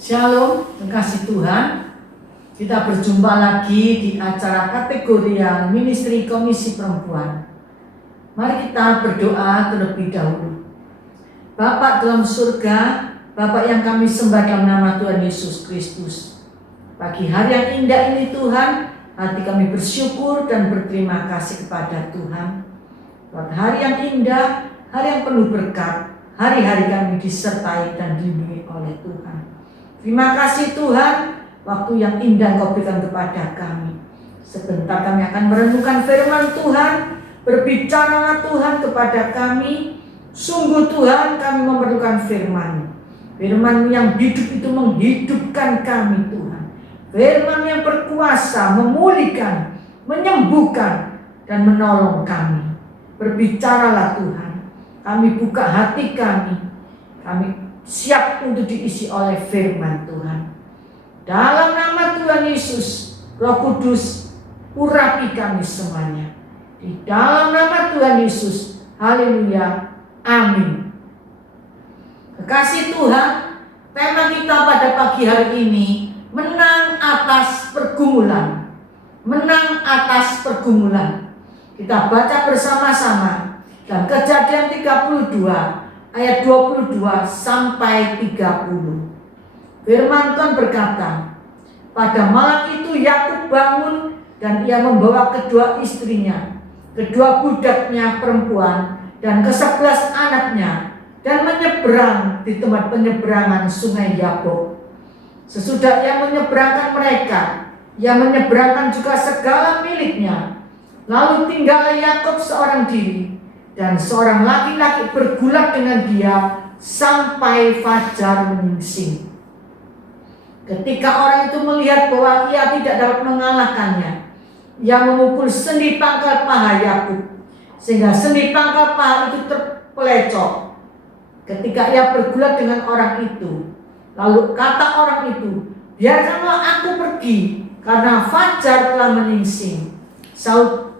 Shalom, terkasih Tuhan. Kita berjumpa lagi di acara kategorial Ministry Komisi Perempuan. Mari kita berdoa terlebih dahulu. Bapa dalam surga, Bapa yang kami sembah dalam nama Tuhan Yesus Kristus. Pagi hari yang indah ini Tuhan, hati kami bersyukur dan berterima kasih kepada Tuhan. Buat hari yang indah, hari yang penuh berkat, hari-hari kami disertai dan dilindungi oleh Tuhan. Terima kasih Tuhan, waktu yang indah Kau berikan kepada kami. Sebentar kami akan merenungkan firman Tuhan. Berbicaralah Tuhan kepada kami. Sungguh Tuhan, kami memerlukan firman-Mu. Firman-Mu yang hidup itu menghidupkan kami Tuhan. Firman yang berkuasa, memulihkan, menyembuhkan, dan menolong kami. Berbicaralah Tuhan. Kami buka hati kami. Kami siap untuk diisi oleh firman Tuhan. Dalam nama Tuhan Yesus, Roh Kudus, urapi kami semuanya. Di dalam nama Tuhan Yesus, haleluya, amin. Kekasih Tuhan, tema kita pada pagi hari ini, menang atas pergumulan. Menang atas pergumulan. Kita baca bersama-sama dalam Kejadian 32 ayat 22 sampai 30. Firman Tuhan berkata, pada malam itu Yakub bangun dan ia membawa kedua istrinya, kedua budaknya perempuan dan ke-11 anaknya, dan menyeberang di tempat penyeberangan sungai Yabok. Sesudah ia menyeberangkan mereka, ia menyeberangkan juga segala miliknya. Lalu tinggallah Yakub seorang diri, dan seorang laki-laki bergulat dengan dia sampai fajar menyingsing. Ketika orang itu melihat bahwa ia tidak dapat mengalahkannya, ia memukul sendi pangkal paha Yakub, sehingga sendi pangkal paha itu terpelecok. Ketika ia bergulat dengan orang itu, lalu kata orang itu, biarkanlah aku pergi, karena fajar telah menyingsing. Saud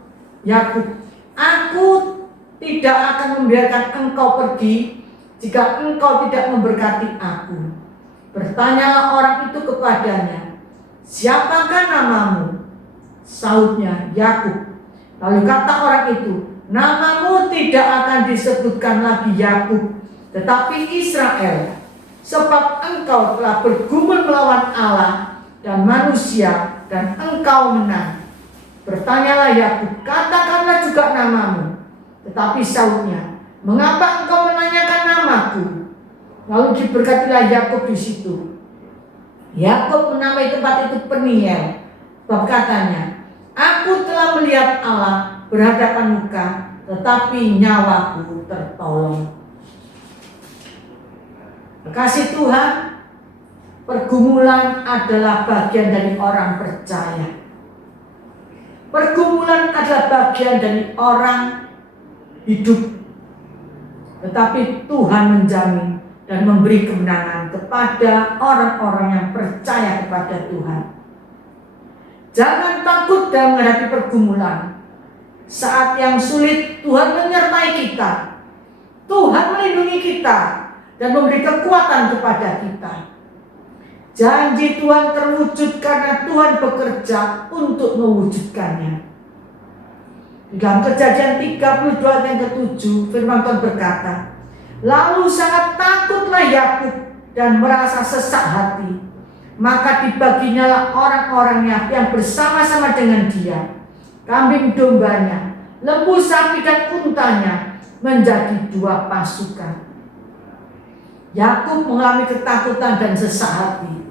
Yakub, aku tidak akan membiarkan engkau pergi jika engkau tidak memberkati aku. Bertanyalah orang itu kepadanya, siapakah namamu? Saudnya, Yakub. Lalu kata orang itu, namamu tidak akan disebutkan lagi Yakub, tetapi Israel, sebab engkau telah bergumul melawan Allah dan manusia, dan engkau menang. Bertanyalah Yakub, katakanlah juga namamu. Tetapi Saudnya, mengapa engkau menanyakan namaku? Lalu diberkatilah Yakub di situ. Yakub menamai tempat itu Peniel, sebab katanya, aku telah melihat Allah berhadapan muka, tetapi nyawaku tertolong. Kasih Tuhan, pergumulan adalah bagian dari orang percaya. Pergumulan adalah bagian dari orang hidup, tetapi Tuhan menjamin dan memberi kemenangan kepada orang-orang yang percaya kepada Tuhan. Jangan takut dalam menghadapi pergumulan. Saat yang sulit, Tuhan menyertai kita. Tuhan melindungi kita dan memberi kekuatan kepada kita. Janji Tuhan terwujud karena Tuhan bekerja untuk mewujudkannya. Dalam Kejadian 32 yang ke-7, firman Tuhan berkata, lalu sangat takutlah Yakub dan merasa sesak hati. Maka dibaginyalah orang-orangnya yang bersama-sama dengan dia, kambing dombanya, lembu sapi dan untanya, menjadi 2 pasukan. Yakub mengalami ketakutan dan sesak hati,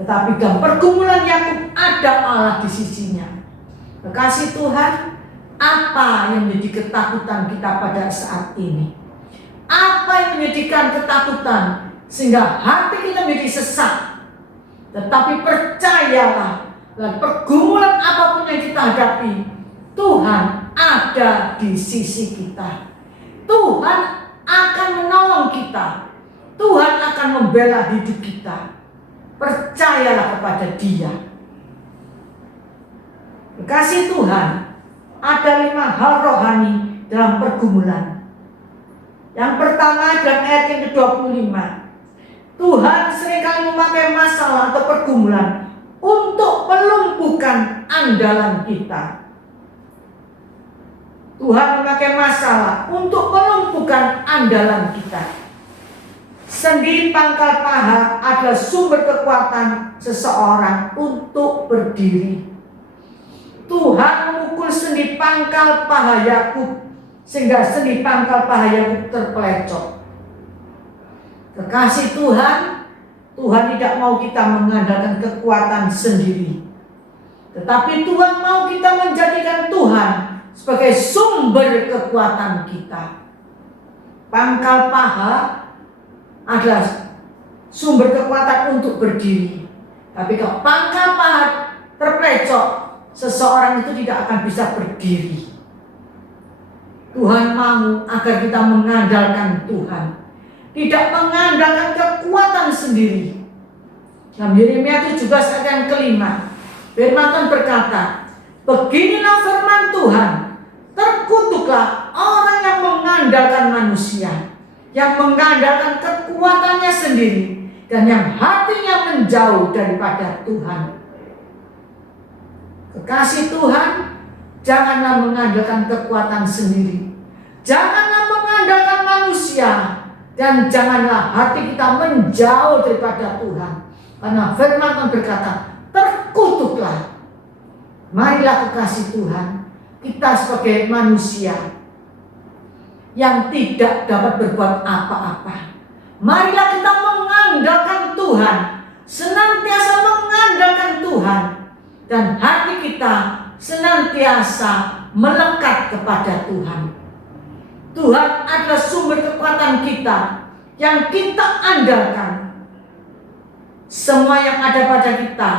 tetapi dalam pergumulan Yakub ada Allah di sisinya. Kekasih Tuhan, apa yang menjadi ketakutan kita pada saat ini? Apa yang menjadikan ketakutan sehingga hati kita menjadi sesak? Tetapi percayalah, dalam pergumulan apapun yang kita hadapi, Tuhan ada di sisi kita. Tuhan akan menolong kita. Tuhan akan membela hidup kita. Percayalah kepada Dia. Kasih Tuhan, ada 5 hal rohani dalam pergumulan. Yang pertama dalam ayat yang ke-25, Tuhan seringkali memakai masalah atau pergumulan untuk melumpuhkan andalan kita. Tuhan memakai masalah untuk melumpuhkan andalan kita. Sendi pangkal paha adalah sumber kekuatan seseorang untuk berdiri. Tuhan memukul sendi pangkal paha Yakub sehingga sendi pangkal paha Yakub terpelecok. Kekasih Tuhan, Tuhan tidak mau kita mengandalkan kekuatan sendiri, tetapi Tuhan mau kita menjadikan Tuhan sebagai sumber kekuatan kita. Pangkal paha adalah sumber kekuatan untuk berdiri. Tapi kalau pangkal paha terpelecok, seseorang itu tidak akan bisa berdiri. Tuhan mau agar kita mengandalkan Tuhan, tidak mengandalkan kekuatan sendiri. Dalam Yeremia 17 ayat yang kelima, firman Tuhan berkata, beginilah firman Tuhan, terkutuklah orang yang mengandalkan manusia, yang mengandalkan kekuatannya sendiri, dan yang hatinya menjauh daripada Tuhan. Kekasih Tuhan, janganlah mengandalkan kekuatan sendiri, janganlah mengandalkan manusia, dan janganlah hati kita menjauh daripada Tuhan. Karena firman Tuhan berkata, terkutuklah. Marilah kekasih Tuhan, kita sebagai manusia yang tidak dapat berbuat apa-apa, marilah kita mengandalkan Tuhan, senantiasa mengandalkan Tuhan, dan hati kita senantiasa melekat kepada Tuhan. Tuhan adalah sumber kekuatan kita yang kita andalkan. Semua yang ada pada kita,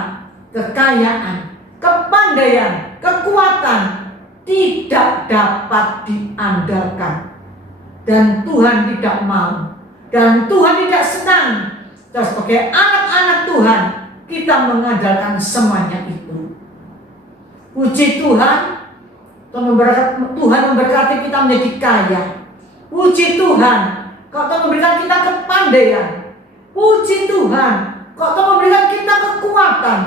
kekayaan, kepandaian, kekuatan, tidak dapat diandalkan. Dan Tuhan tidak mau, dan Tuhan tidak senang. Dan sebagai anak-anak Tuhan, kita mengandalkan semuanya itu. Puji Tuhan, Tuhan memberkati kita menjadi kaya. Puji Tuhan, kalau Tuhan memberikan kita kepandaian. Puji Tuhan, kalau Tuhan memberikan kita kekuatan.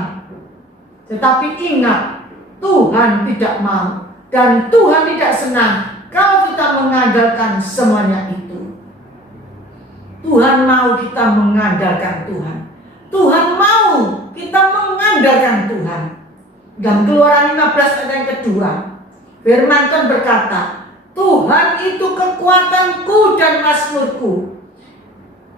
Tetapi ingat, Tuhan tidak mau, dan Tuhan tidak senang kalau kita mengandalkan semuanya itu. Tuhan mau kita mengandalkan Tuhan. Tuhan mau kita mengandalkan Tuhan. Dalam Keluaran 15 ayat yang kedua, firman Tuhan berkata, Tuhan itu kekuatanku dan mazmurku.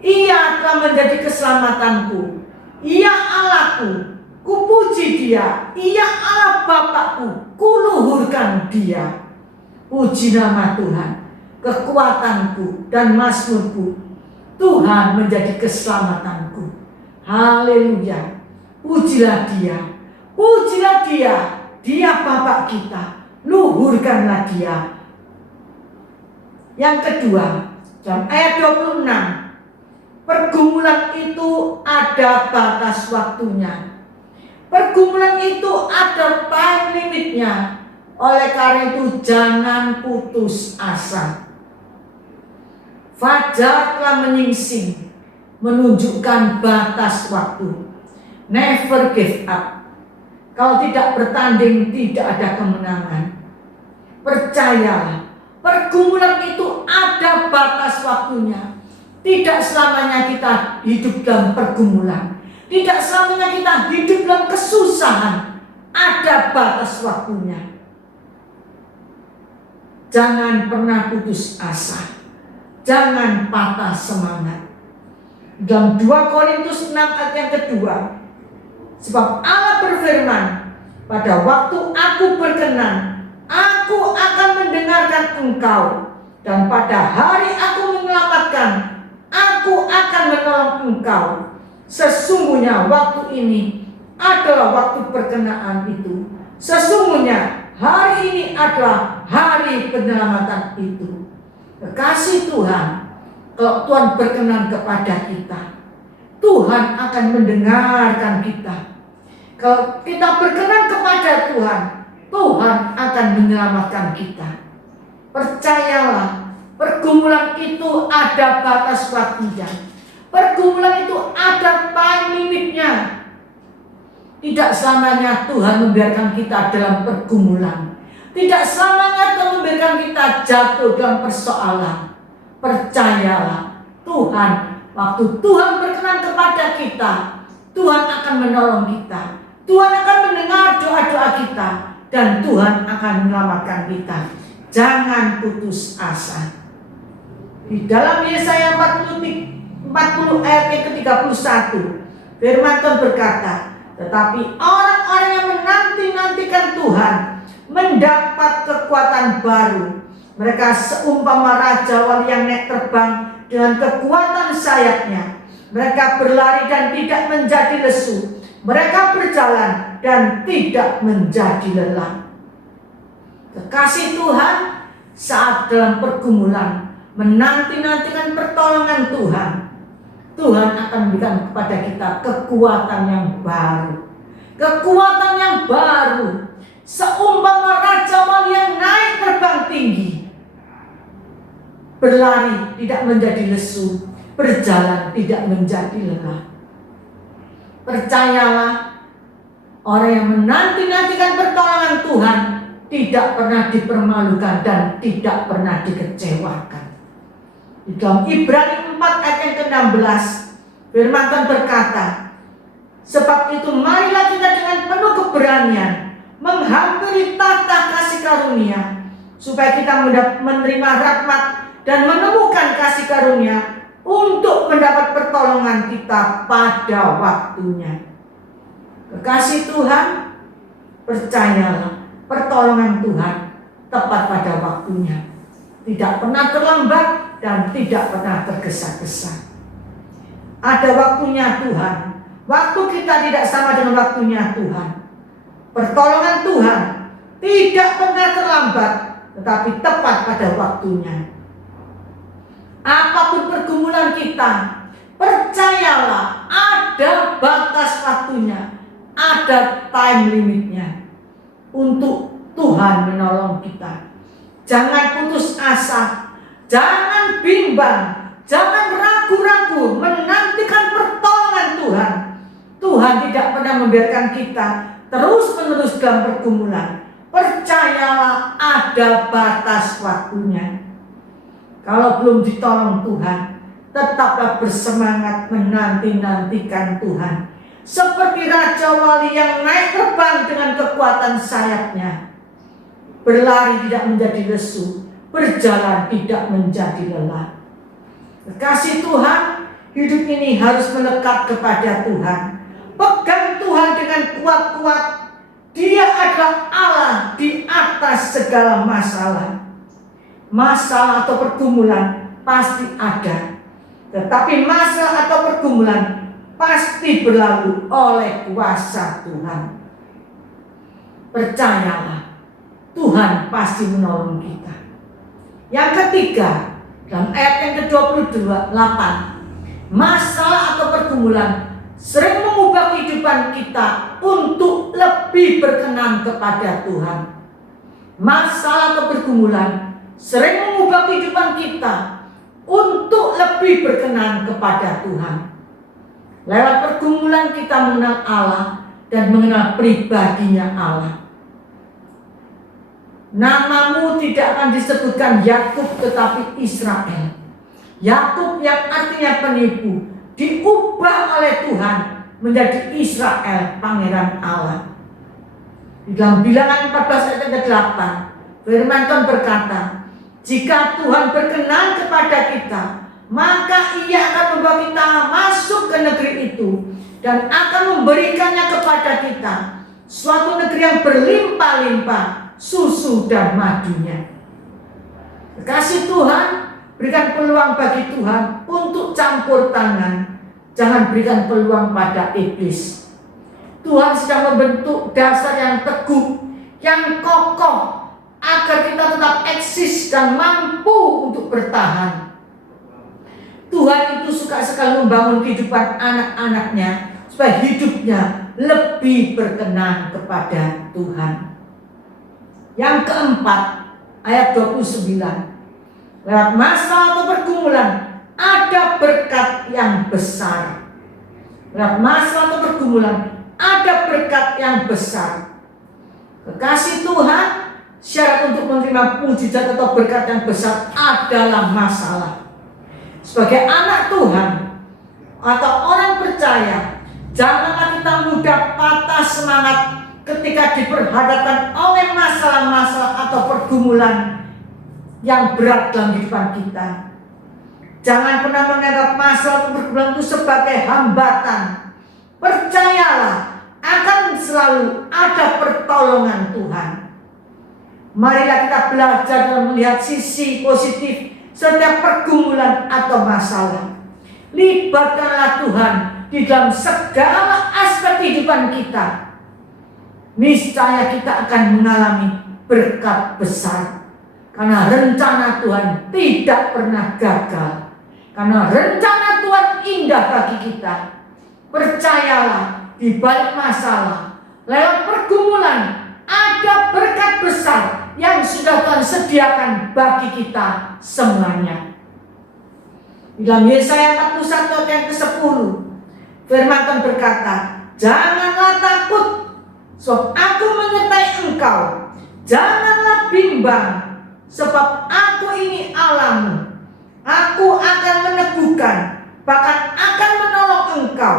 Ia telah menjadi keselamatanku. Ia Allahku, kupuji Dia. Ia Allah Bapakku, kuluhurkan Dia. Puji nama Tuhan, kekuatanku dan mazmurku. Tuhan menjadi keselamatanku. Haleluya. Pujilah Dia. Pujilah Dia. Dia Bapak kita. Luhurkanlah Dia. Yang kedua, dalam ayat 26, pergumulan itu ada batas waktunya. Pergumulan itu ada time limitnya. Oleh karena itu jangan putus asa. Fajar telah menyingsing, menunjukkan batas waktu. Never give up. Kalau tidak bertanding, tidak ada kemenangan. Percayalah, pergumulan itu ada batas waktunya. Tidak selamanya kita hidup dalam pergumulan. Tidak selamanya kita hidup dalam kesusahan. Ada batas waktunya. Jangan pernah putus asa. Jangan patah semangat. Dalam 2 Korintus 6 ayat yang kedua, sebab Allah berfirman, pada waktu aku berkenan, aku akan mendengarkan engkau, dan pada hari aku menyelamatkan, aku akan menolong engkau. Sesungguhnya waktu ini adalah waktu perkenaan itu. Sesungguhnya hari ini adalah hari penyelamatan itu. Kekasih Tuhan, kalau Tuhan berkenan kepada kita, Tuhan akan mendengarkan kita. Kalau kita berkenan kepada Tuhan, Tuhan akan menyelamatkan kita. Percayalah, pergumulan itu ada batas waktunya. Pergumulan itu ada time Tidak selamanya Tuhan membiarkan kita dalam pergumulan. Tidak selamanya Tuhan membiarkan kita jatuh dalam persoalan. Percayalah, Tuhan, waktu Tuhan berkenan kepada kita, Tuhan akan menolong kita. Tuhan akan mendengar doa-doa kita. Dan Tuhan akan menyelamatkan kita. Jangan putus asa. Di dalam Yesaya 40 ayat yang ke-31, firman Tuhan berkata, tetapi orang-orang yang menanti-nantikan Tuhan mendapat kekuatan baru. Mereka seumpama raja wali yang naik terbang dengan kekuatan sayapnya. Mereka berlari dan tidak menjadi lesu. Mereka berjalan dan tidak menjadi lelah. Kekasih Tuhan, saat dalam pergumulan menanti-nantikan pertolongan Tuhan, Tuhan akan memberikan kepada kita kekuatan yang baru. Kekuatan yang baru. Seumpama raja wali yang naik terbang tinggi. Berlari tidak menjadi lesu. Berjalan tidak menjadi lelah. Percayalah, orang yang menanti-nantikan pertolongan Tuhan tidak pernah dipermalukan dan tidak pernah dikecewakan. Di dalam Ibrani 4 ayat yang ke-16, firman Tuhan berkata, sebab itu marilah kita dengan penuh keberanian menghampiri tahta kasih karunia, supaya kita menerima rahmat dan menemukan kasih karunia untuk mendapat pertolongan kita pada waktunya. Kekasih Tuhan, percayalah, pertolongan Tuhan tepat pada waktunya. Tidak pernah terlambat dan tidak pernah tergesa-gesa. Ada waktunya Tuhan. Waktu kita tidak sama dengan waktunya Tuhan. Pertolongan Tuhan tidak pernah terlambat, tetapi tepat pada waktunya. Apapun pergumulan kita, percayalah ada batas waktunya, ada time limitnya untuk Tuhan menolong kita. Jangan putus asa, jangan bimbang, jangan ragu-ragu menantikan pertolongan Tuhan. Tuhan tidak pernah membiarkan kita terus-menerus dalam pergumulan. Percayalah ada batas waktunya. Kalau belum ditolong Tuhan, tetaplah bersemangat menanti-nantikan Tuhan. Seperti raja wali yang naik terbang dengan kekuatan sayapnya. Berlari tidak menjadi lesu, berjalan tidak menjadi lelah. Kekasih Tuhan, hidup ini harus melekat kepada Tuhan. Pegang Tuhan dengan kuat-kuat. Dia adalah Allah di atas segala masalah. Masalah atau pergumulan pasti ada, tetapi masalah atau pergumulan pasti berlalu oleh kuasa Tuhan. Percayalah, Tuhan pasti menolong kita. Yang ketiga, dalam ayat yang ke-28, masalah atau pergumulan sering mengubah kehidupan kita untuk lebih berkenan kepada Tuhan. Masalah atau pergumulan sering mengubah kehidupan kita untuk lebih berkenan kepada Tuhan. Lewat pergumulan kita mengenal Allah dan mengenal pribadinya Allah. Namamu tidak akan disebutkan Yakub tetapi Israel. Yakub yang artinya penipu diubah oleh Tuhan menjadi Israel, pangeran Allah. Di dalam Bilangan 14 ayat 8, firman Tuhan berkata, jika Tuhan berkenan kepada kita, maka Ia akan membawa kita masuk ke negeri itu dan akan memberikannya kepada kita, suatu negeri yang berlimpah-limpah susu dan madunya. Kasih Tuhan, berikan peluang bagi Tuhan untuk campur tangan. Jangan berikan peluang pada iblis. Tuhan sedang membentuk dasar yang teguh, yang kokoh, agar kita tetap eksis dan mampu untuk bertahan. Tuhan itu suka sekali membangun kehidupan anak-anaknya supaya hidupnya lebih berkenan kepada Tuhan. Yang keempat, ayat 29. Lewat masalah atau pergumulan ada berkat yang besar. Lewat masalah atau pergumulan ada berkat yang besar. Kekasih Tuhan, syarat untuk menerima mujizat atau berkat yang besar adalah masalah. Sebagai anak Tuhan atau orang percaya, janganlah kita mudah patah semangat ketika diperhadapkan oleh masalah-masalah atau pergumulan yang berat dalam kehidupan kita. Jangan pernah menganggap masalah atau pergumulan itu sebagai hambatan. Percayalah, akan selalu ada pertolongan Tuhan. Marilah kita belajar dan melihat sisi positif setiap pergumulan atau masalah. Libatkanlah Tuhan di dalam segala aspek kehidupan kita. Niscaya kita akan mengalami berkat besar. Karena rencana Tuhan tidak pernah gagal. Karena rencana Tuhan indah bagi kita. Percayalah, di balik masalah, lewat pergumulan, ada berkat besar yang sudah Tuhan sediakan bagi kita semuanya. Di dalam Yesaya 41 ayat ke-10, firman Tuhan berkata, janganlah takut, sebab aku menyertai engkau. Janganlah bimbang, sebab aku ini Allahmu. Aku akan meneguhkan, bahkan akan menolong engkau.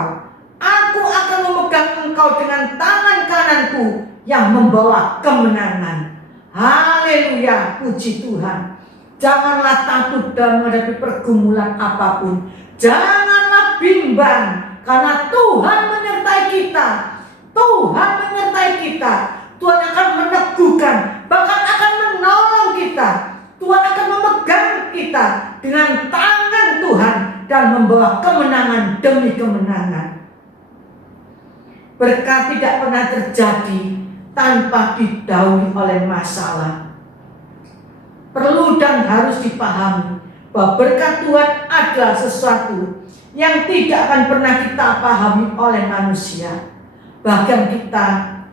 Aku akan memegang engkau dengan tangan kananku yang membawa kemenangan. Haleluya, puji Tuhan. Janganlah takut dalam menghadapi pergumulan apapun. Janganlah bimbang, karena Tuhan menyertai kita. Tuhan menyertai kita. Tuhan akan meneguhkan, bahkan akan menolong kita. Tuhan akan memegang kita dengan tangan Tuhan dan membawa kemenangan demi kemenangan. Berkat tidak pernah terjadi tanpa didahului oleh masalah. Perlu dan harus dipahami bahwa berkat Tuhan adalah sesuatu yang tidak akan pernah kita pahami oleh manusia. Bahkan kita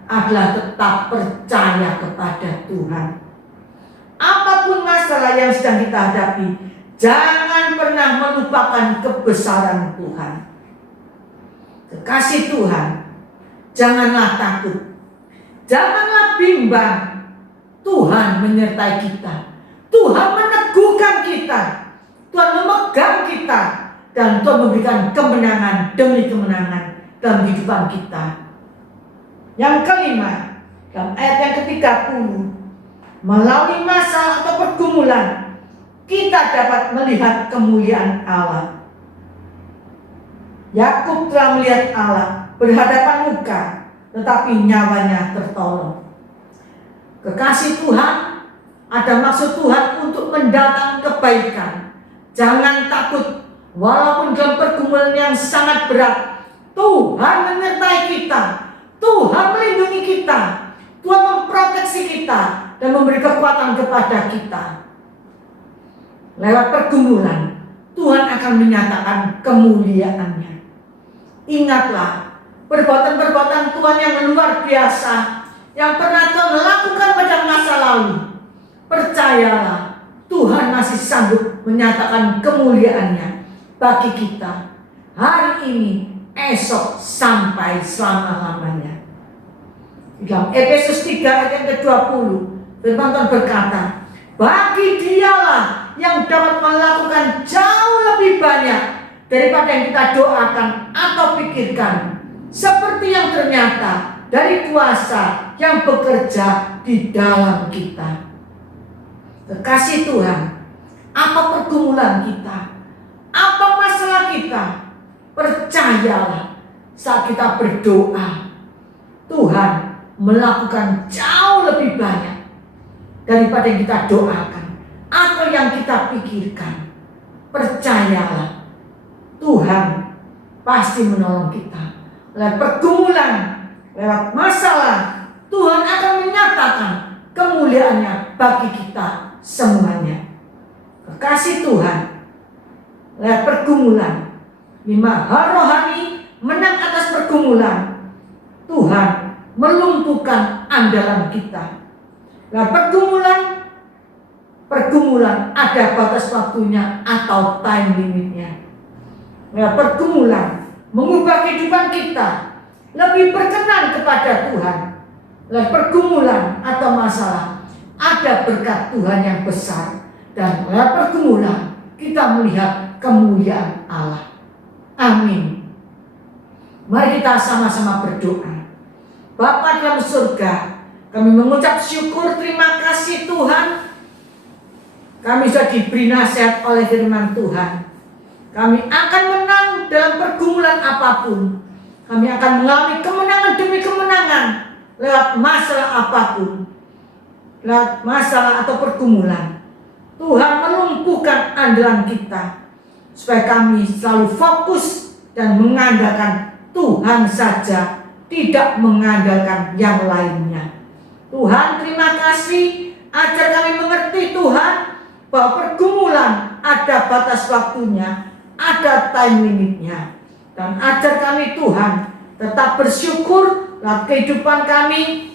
adalah tetap percaya kepada Tuhan. Apapun masalah yang sedang kita hadapi, jangan pernah melupakan kebesaran Tuhan. Kekasih Tuhan, janganlah takut, janganlah bimbang. Tuhan menyertai kita, Tuhan meneguhkan kita, Tuhan memegang kita, dan Tuhan memberikan kemenangan demi kemenangan dalam kehidupan kita. Yang kelima, dalam ayat yang ke-30, melalui masalah atau pergumulan, kita dapat melihat kemuliaan Allah. Yakub telah melihat Allah berhadapan muka, tetapi nyawanya tertolong. Kekasih Tuhan, ada maksud Tuhan untuk mendatangkan kebaikan. Jangan takut, walaupun dalam pergumulan yang sangat berat, Tuhan menyertai kita, Tuhan melindungi kita, Tuhan memproteksi kita dan memberi kekuatan kepada kita. Lewat pergumulan, Tuhan akan menyatakan kemuliaan-Nya. Ingatlah perbuatan-perbuatan Tuhan yang luar biasa yang pernah Tuhan lakukan pada masa lalu. Percayalah, Tuhan masih sanggup menyatakan kemuliaan-Nya bagi kita hari ini, esok, sampai selama-lamanya. Dalam Efesus 3 ayat yang ke-20, firman Tuhan berkata, bagi Dialah yang dapat melakukan jauh lebih banyak daripada yang kita doakan atau pikirkan, seperti yang ternyata dari kuasa yang bekerja di dalam kita. Kekasih Tuhan, apa pergumulan kita, apa masalah kita, percayalah saat kita berdoa, Tuhan melakukan jauh lebih banyak daripada yang kita doakan atau yang kita pikirkan. Percayalah, Tuhan pasti menolong kita. Lewat pergumulan, lewat masalah, Tuhan akan menyatakan kemuliaan-Nya bagi kita semuanya. Kekasih Tuhan, lewat pergumulan, 5 hal rohani menang atas pergumulan. Tuhan melumpuhkan andalan kita. Lewat pergumulan ada batas waktunya atau time limitnya. Lewat pergumulan mengubah kehidupan kita, lebih berkenan kepada Tuhan. Dalam pergumulan atau masalah, ada berkat Tuhan yang besar. Dan dalam pergumulan, kita melihat kemuliaan Allah. Amin. Mari kita sama-sama berdoa. Bapa dalam surga, kami mengucap syukur, terima kasih Tuhan. Kami sudah diberi nasihat oleh firman Tuhan. Kami akan menang dalam pergumulan apapun. Kami akan mengalami kemenangan demi kemenangan lewat masalah apapun, lewat masalah atau pergumulan. Tuhan melumpuhkan andalan kita supaya kami selalu fokus dan mengandalkan Tuhan saja, tidak mengandalkan yang lainnya. Tuhan, terima kasih ajar kami mengerti Tuhan bahwa pergumulan ada batas waktunya, ada time limitnya. Dan ajar kami Tuhan tetap bersyukur lewat kehidupan kami,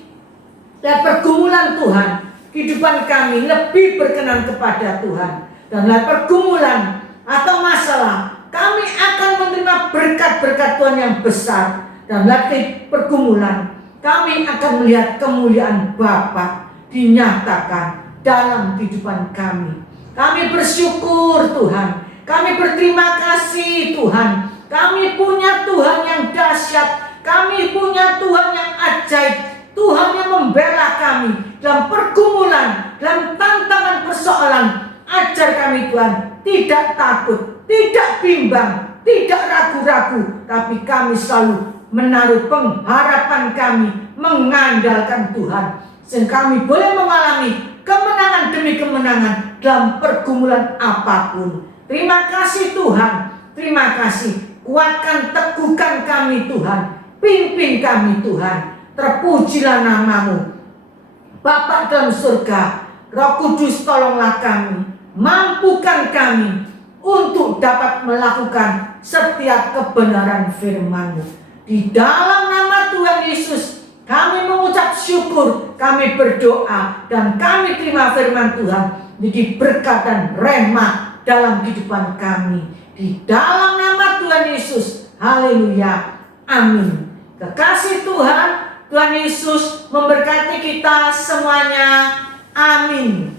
lewat pergumulan Tuhan, kehidupan kami lebih berkenan kepada Tuhan. Dan lewat pergumulan atau masalah, kami akan menerima berkat-berkat Tuhan yang besar. Dan lewat pergumulan, kami akan melihat kemuliaan Bapa dinyatakan dalam kehidupan kami. Kami bersyukur Tuhan, kami berterima kasih Tuhan. Kami punya Tuhan yang dahsyat, kami punya Tuhan yang ajaib, Tuhan yang membela kami dalam pergumulan, dalam tantangan persoalan. Ajar kami Tuhan tidak takut, tidak bimbang, tidak ragu-ragu, tapi kami selalu menaruh pengharapan kami, mengandalkan Tuhan, sehingga kami boleh mengalami kemenangan demi kemenangan dalam pergumulan apapun. Terima kasih Tuhan, terima kasih. Kuatkan, teguhkan kami Tuhan, pimpin kami Tuhan. Terpujilah namamu Bapa dalam surga. Roh Kudus, tolonglah kami, mampukan kami untuk dapat melakukan setiap kebenaran firman-Mu. Di dalam nama Tuhan Yesus kami mengucap syukur, kami berdoa, dan kami terima firman Tuhan menjadi berkat dan rahmat dalam kehidupan kami. Di dalam nama Tuhan Yesus, haleluya, amin. Kekasih Tuhan, Tuhan Yesus memberkati kita semuanya, amin.